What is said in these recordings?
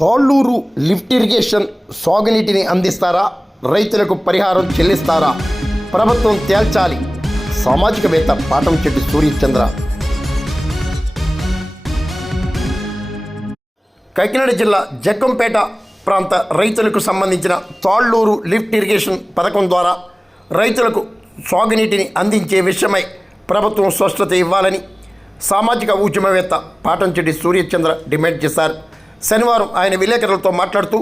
Talluru lift irrigation సాగునీటిని అందిస్తారా, రైతులకు పరిహారం చెల్లిస్తారా, ప్రభుత్వం తేల్చాలి. సామాజికవేత్త పాటంచెట్టి సూర్యచంద్ర. కాకినాడ జిల్లా జగ్గంపేట ప్రాంత రైతులకు సంబంధించిన తాళ్ళూరు లిఫ్ట్ ఇరిగేషన్ పథకం ద్వారా రైతులకు సాగునీటిని అందించే విషయమై ప్రభుత్వం స్పష్టత ఇవ్వాలని సామాజిక ఉద్యమవేత్త పాటంచెట్టి సూర్యచంద్ర డిమాండ్ చేశారు. శనివారం ఆయన విలేకరులతో మాట్లాడుతూ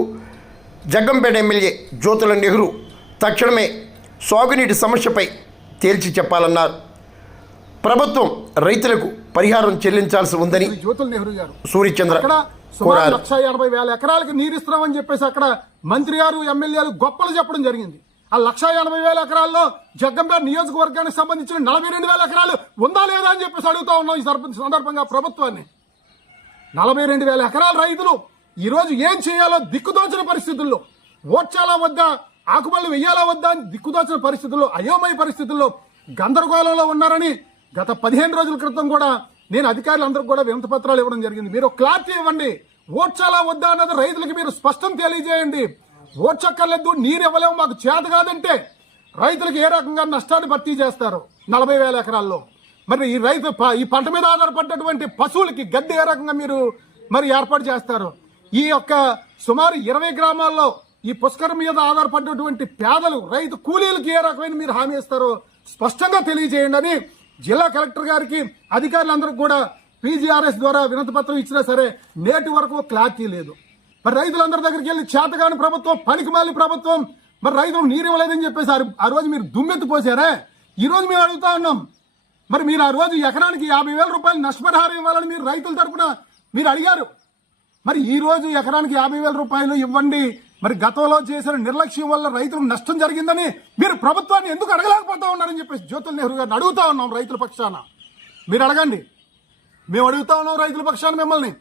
జగ్గంపేట ఎమ్మెల్యే జ్యోతుల నెహ్రూ తక్షణమే సాగునీటి సమస్యపై తేల్చి చెప్పాలన్నారు. ప్రభుత్వం రైతులకు పరిహారం చెల్లించాల్సి ఉందని జ్యోతుల నెహ్రూ గారు సూర్యచంద్ర కోరారు. 1,80,000 ఎకరాలకు నీరు ఇస్తున్నామని చెప్పేసి అక్కడ మంత్రి గారు ఎమ్మెల్యేలు గొప్పలు చెప్పడం జరిగింది. ఆ 1,80,000 ఎకరాల్లో జగ్గంపేట నియోజకవర్గానికి సంబంధించిన 42,000 ఎకరాలు ఉందా లేదా అని చెప్పేసి అడుగుతా ఉన్నాం. ఈ సందర్భంగా ప్రభుత్వాన్ని 42,000 ఎకరాల రైతులు ఈరోజు ఏం చేయాలో దిక్కుదోచిన పరిస్థితుల్లో, ఓడ్చాలా వద్దా, ఆకుమల్లి వెయ్యాలా వద్దా అని దిక్కుదోచిన పరిస్థితుల్లో, అయోమయ పరిస్థితుల్లో గందరగోళంలో ఉన్నారని గత 15 రోజుల క్రితం కూడా నేను అధికారులందరికీ కూడా వినతి పత్రాలు ఇవ్వడం జరిగింది. మీరు క్లారిటీ ఇవ్వండి, ఓడ్చాలా వద్దా అన్నది రైతులకు మీరు స్పష్టం తెలియజేయండి. ఓడ్చక్కర్లేదు, నీరు ఇవ్వలేము, మాకు చేత కాదంటే రైతులకు ఏ రకంగా నష్టాన్ని భర్తీ చేస్తారు? 40,000 ఎకరాల్లో మరి ఈ రైతు ఈ పంట మీద ఆధారపడ్డటువంటి పశువులకి గడ్డి ఏ రకంగా మీరు మరి ఏర్పాటు చేస్తారు? ఈ యొక్క సుమారు 20 గ్రామాల్లో ఈ పుష్కరం మీద ఆధారపడ్డటువంటి పేదలు రైతు కూలీలకి ఏ రకమైన మీరు హామీ ఇస్తారో స్పష్టంగా తెలియజేయండి అని జిల్లా కలెక్టర్ గారికి అధికారులందరికీ కూడా పీజీఆర్ఎస్ ద్వారా వినతి పత్రం ఇచ్చినా సరే నేటి వరకు క్లారిటీ లేదు. మరి రైతులందరి దగ్గరికి వెళ్ళి చేతగాని ప్రభుత్వం, పనికిమాలిన ప్రభుత్వం మరి రైతులు నీరు ఇవ్వలేదని చెప్పేసి ఆ రోజు మీరు దుమ్మెత్తి పోసారే. ఈ రోజు మేము అడుగుతా ఉన్నాం, మరి మీరు ఆ రోజు ఎకరానికి 50,000 రూపాయలు నష్టపరిహారం ఇవ్వాలని మీరు రైతుల తరఫున మీరు అడిగారు. మరి ఈ రోజు ఎకరానికి 50,000 రూపాయలు ఇవ్వండి, మరి గతంలో చేసిన నిర్లక్ష్యం వల్ల రైతులకు నష్టం జరిగిందని మీరు ప్రభుత్వాన్ని ఎందుకు అడగలేకపోతా ఉన్నారని చెప్పేసి జ్యోతుల నెహ్రూ గారిని అడుగుతా ఉన్నాం. రైతుల పక్షాన మీరు అడగండి, మేము అడుగుతా ఉన్నాం రైతుల పక్షాన మిమ్మల్ని.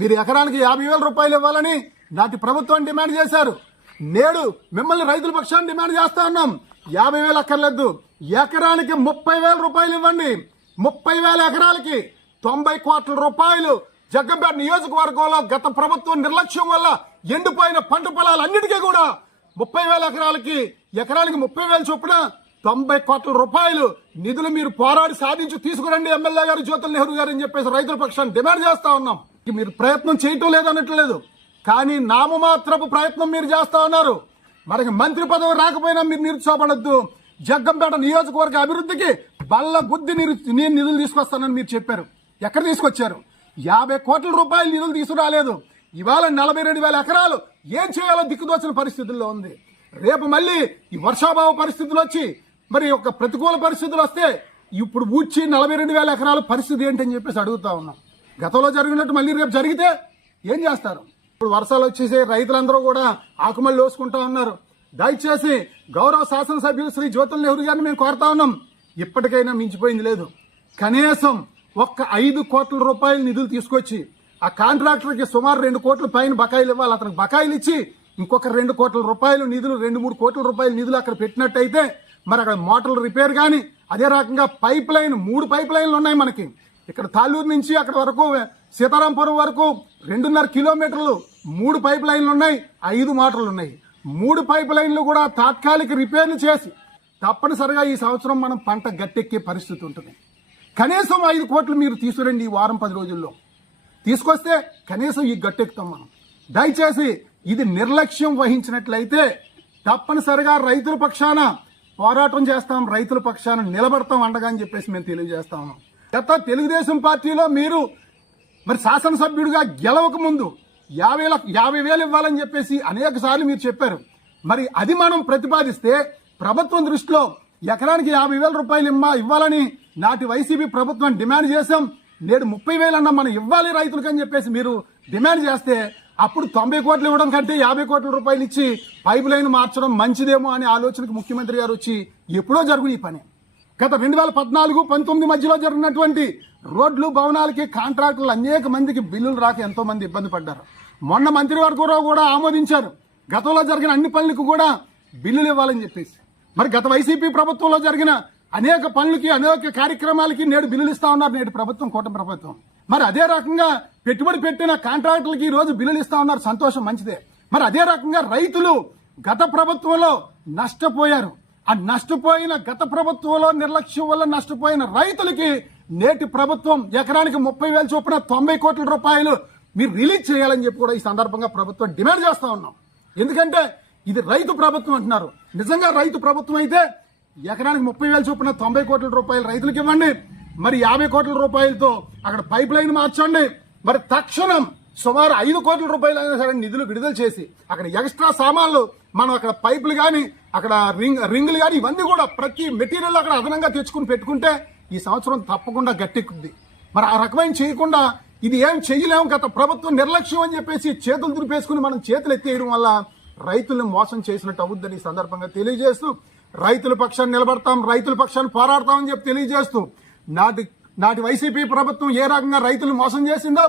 మీరు ఎకరానికి 50,000 రూపాయలు ఇవ్వాలని నాటి ప్రభుత్వం డిమాండ్ చేశారు. నేడు మిమ్మల్ని రైతుల పక్షాన్ని డిమాండ్ చేస్తా ఉన్నాం. 50,000 అక్కర్లేదు, ఎకరానికి 30,000 రూపాయలు ఇవ్వండి. 30,000 ఎకరాలకి 90 కోట్ల రూపాయలు జగ్గంపేట నియోజకవర్గంలో గత ప్రభుత్వం నిర్లక్ష్యం వల్ల ఎండిపోయిన పంట పొలాలన్నిటికీ కూడా 30,000 ఎకరాలకి ఎకరానికి 30,000 చొప్పున 90 కోట్ల రూపాయలు నిధులు మీరు పోరాడి సాధించి తీసుకురండి ఎమ్మెల్యే గారు జ్యోతుల నెహ్రూ గారు అని చెప్పేసి రైతుల పక్షాన్ని డిమాండ్ చేస్తా ఉన్నాం. మీరు ప్రయత్నం చేయటం లేదనట్లేదు, కానీ నామమాత్రపు ప్రయత్నం మీరు చేస్తా ఉన్నారు. మనకి మంత్రి పదవి రాకపోయినా మీరు నిరుత్సాహపడద్దు. జగ్గంపేట నియోజకవర్గ అభివృద్ధికి బల్ల గుద్ది నేను నిధులు తీసుకొస్తానని మీరు చెప్పారు. ఎక్కడ తీసుకొచ్చారు? 50 కోట్ల రూపాయలు నిధులు తీసుకురాలేదు. ఇవాళ 42,000 ఎకరాలు ఏం చేయాలో దిక్కుదోచిన పరిస్థితుల్లో ఉంది. రేపు మళ్ళీ ఈ వర్షాభావ పరిస్థితులు వచ్చి మరి ఒక ప్రతికూల పరిస్థితులు వస్తే ఇప్పుడు ఊడ్చి 42,000 ఎకరాల పరిస్థితి ఏంటని చెప్పేసి అడుగుతా ఉన్నాం. గతంలో జరిగినట్టు మళ్ళీ రేపు జరిగితే ఏం చేస్తారు? ఇప్పుడు వర్షాలు వచ్చేసి రైతులందరూ కూడా ఆకుమల్లి వేసుకుంటా ఉన్నారు. దయచేసి గౌరవ శాసనసభ్యులు శ్రీ జ్యోతుల నెహ్రూ గారిని మేము కోరుతా ఉన్నాం, ఇప్పటికైనా మించిపోయింది లేదు. కనీసం ఒక్క 5 కోట్ల రూపాయలు నిధులు తీసుకొచ్చి ఆ కాంట్రాక్టర్కి సుమారు 2 కోట్ల పైన బకాయిలు ఇవ్వాలి. అతనికి బకాయిలు ఇచ్చి ఇంకొక 2 కోట్ల రూపాయలు నిధులు, 2-3 కోట్ల రూపాయల నిధులు అక్కడ పెట్టినట్టయితే మరి అక్కడ మోటార్లు రిపేర్ కానీ, అదే రకంగా పైప్ లైన్ 3 పైప్ లైన్లు ఉన్నాయి మనకి. ఇక్కడ తాళ్ళూరు నుంచి అక్కడ వరకు సీతారాంపురం వరకు 2.5 కిలోమీటర్లు 3 పైప్ లైన్లు ఉన్నాయి, 5 మోటార్లు ఉన్నాయి. 3 పైప్ లైన్లు కూడా తాత్కాలిక రిపేర్లు చేసి తప్పనిసరిగా ఈ సంవత్సరం మనం పంట గట్టెక్కే పరిస్థితి ఉంటుంది. కనీసం 5 కోట్లు మీరు తీసుకురండి ఈ వారం 10 రోజుల్లో. తీసుకొస్తే కనీసం ఈ గట్టెక్కుతాం మనం. దయచేసి ఇది నిర్లక్ష్యం వహించినట్లయితే తప్పనిసరిగా రైతుల పక్షాన పోరాటం చేస్తాం, రైతుల పక్షాన నిలబడతాం అండగా అని చెప్పేసి మేము తెలియజేస్తా ఉన్నాం. గత తెలుగుదేశం పార్టీలో మీరు మరి శాసనసభ్యుడిగా గెలవక ముందు 50,000 ఇవ్వాలని చెప్పేసి అనేక సార్లు మీరు చెప్పారు. మరి అది మనం ప్రతిపాదిస్తే ప్రభుత్వం దృష్టిలో ఎకరానికి 50,000 రూపాయలు ఇవ్వాలని నాటి వైసీపీ ప్రభుత్వం డిమాండ్ చేశాం. నేడు 30,000 అన్న మనం ఇవ్వాలి రైతులకు అని చెప్పేసి మీరు డిమాండ్ చేస్తే అప్పుడు 90 కోట్లు ఇవ్వడం కంటే 50 కోట్ల రూపాయలు ఇచ్చి పైప్ లైన్ మార్చడం మంచిదేమో అనే ఆలోచనకు ముఖ్యమంత్రి గారు వచ్చి ఎప్పుడో జరుగును ఈ పని. గత 2014-19 మధ్యలో జరిగినటువంటి రోడ్లు, భవనాలకి కాంట్రాక్టులు అనేక మందికి బిల్లులు రాక ఎంతో మంది ఇబ్బంది పడ్డారు. మొన్న మంత్రివర్గంలో కూడా ఆమోదించారు గతంలో జరిగిన అన్ని పనులకు కూడా బిల్లులు ఇవ్వాలని చెప్పేసి. మరి గత వైసీపీ ప్రభుత్వంలో జరిగిన అనేక పనులకి, అనేక కార్యక్రమాలకి నేడు బిల్లులు ఇస్తా ఉన్నారు నేడు ప్రభుత్వం, కూటమి ప్రభుత్వం. మరి అదే రకంగా పెట్టుబడి పెట్టిన కాంట్రాక్టులకి ఈ రోజు బిల్లులు ఇస్తా ఉన్నారు, సంతోషం, మంచిదే. మరి అదే రకంగా రైతులు గత ప్రభుత్వంలో నష్టపోయారు. ఆ నష్టపోయిన గత ప్రభుత్వంలో నిర్లక్ష్యం వల్ల నష్టపోయిన రైతులకి నేటి ప్రభుత్వం ఎకరానికి 30,000 చొప్పున 90 కోట్ల రూపాయలు మీరు రిలీజ్ చేయాలని చెప్పి కూడా ఈ సందర్భంగా ప్రభుత్వం డిమాండ్ చేస్తా ఉన్నాం. ఎందుకంటే ఇది రైతు ప్రభుత్వం అంటున్నారు. నిజంగా రైతు ప్రభుత్వం అయితే ఎకరానికి 30,000 చొప్పున 90 కోట్ల రూపాయలు రైతులకు ఇవ్వండి. మరి 50 కోట్ల రూపాయలతో అక్కడ పైప్ లైన్ మార్చండి. మరి తక్షణం సుమారు 5 కోట్ల రూపాయలు అయినా సరే నిధులు విడుదల చేసి అక్కడ ఎక్స్ట్రా సామాన్లు మనం అక్కడ పైపులు కానీ అక్కడ రింగులు కానీ ఇవన్నీ కూడా ప్రతి మెటీరియల్ అక్కడ అదనంగా తెచ్చుకుని పెట్టుకుంటే ఈ సంవత్సరం తప్పకుండా గట్టెక్కుద్ది. మరి ఆ రకమైన చేయకుండా ఇది ఏం చేయలేము, గత ప్రభుత్వం నిర్లక్ష్యం అని చెప్పేసి చేతులు దులిపేసుకుని మనం చేతులు ఎత్తేయడం వల్ల రైతులను మోసం చేసినట్టు అవుద్దని ఈ సందర్భంగా తెలియజేస్తూ రైతుల పక్షాన్ని నిలబడతాం, రైతుల పక్షాన్ని పోరాడతామని చెప్పి తెలియజేస్తూ నాటి వైసీపీ ప్రభుత్వం ఏ రకంగా రైతులను మోసం చేసిందో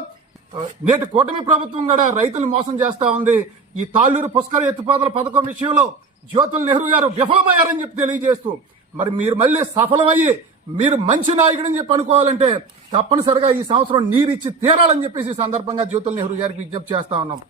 నేటి కూటమి ప్రభుత్వం కూడా రైతులు మోసం చేస్తా ఉంది. ఈ తాళ్ళూరు పుష్కర ఎత్తిపోతల పథకం విషయంలో జ్యోతుల్ నెహ్రూ గారు విఫలమయ్యారని చెప్పి తెలియజేస్తూ మరి మీరు మళ్ళీ సఫలమయ్యి మీరు మంచి నాయకుడని చెప్పి అనుకోవాలంటే తప్పనిసరిగా ఈ సంవత్సరం నీరిచ్చి తీరాలని చెప్పేసి ఈ సందర్భంగా జ్యోతుల్ నెహ్రూ గారికి విజ్ఞప్తి చేస్తా ఉన్నాం.